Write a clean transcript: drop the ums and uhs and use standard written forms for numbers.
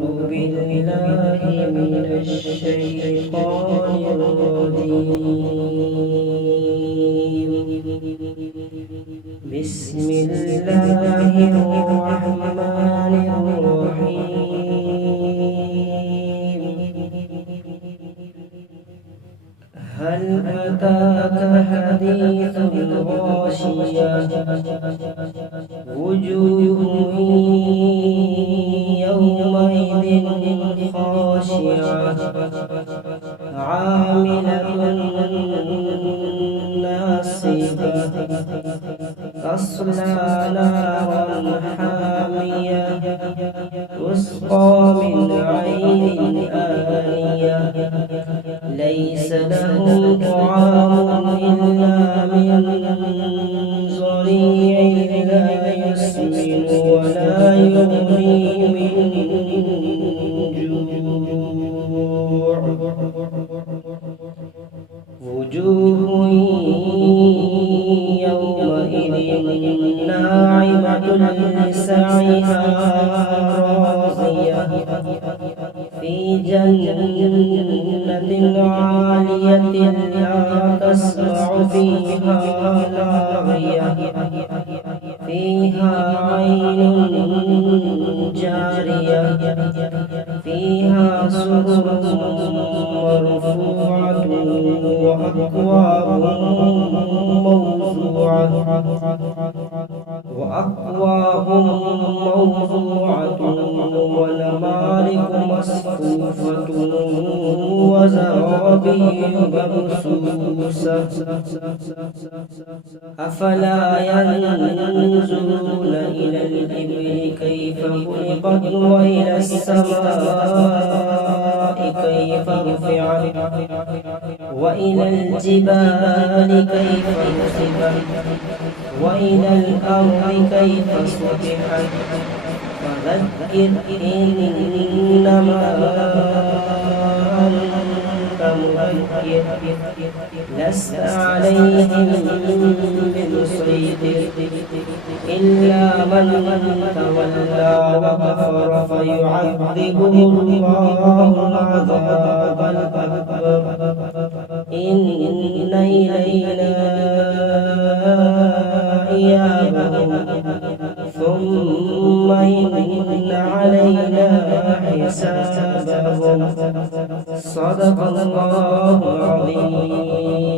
بالله من الشيطان الرجيم. بسم الله الرحمن الرحيم. هل أتاك حديث الغاشية وجوه يومئذ خاشعة عاملة ناصبة تصلى نارا حامية تسقى من عين آنية ليس لهم طعام إلا من ضريع لا يسمن ولا يغني من جوع. وجوه يومئذ ناعمة لسعيها راضية في جنة عالية لا تسمع فيها لاغية فيها عين جارية فيها سرر مرفوعة وأكواب موضوعة ونمارق مصفوفة وزرابي مبثوثة أفلا ينظرون إلى الإبل كيف خلقت وإلى السماء كيف رفعت وإلى الجبال كيف نصبت وإلى الأرض كيف سطحت فذكر إنما أنت مذكر لست عليهم بمسيطر إلا من تولى وكفر فيعذبه الله العذاب الأكبر إن إلينا إيابهم ثم إن علينا حسابهم. صدق الله العظيم.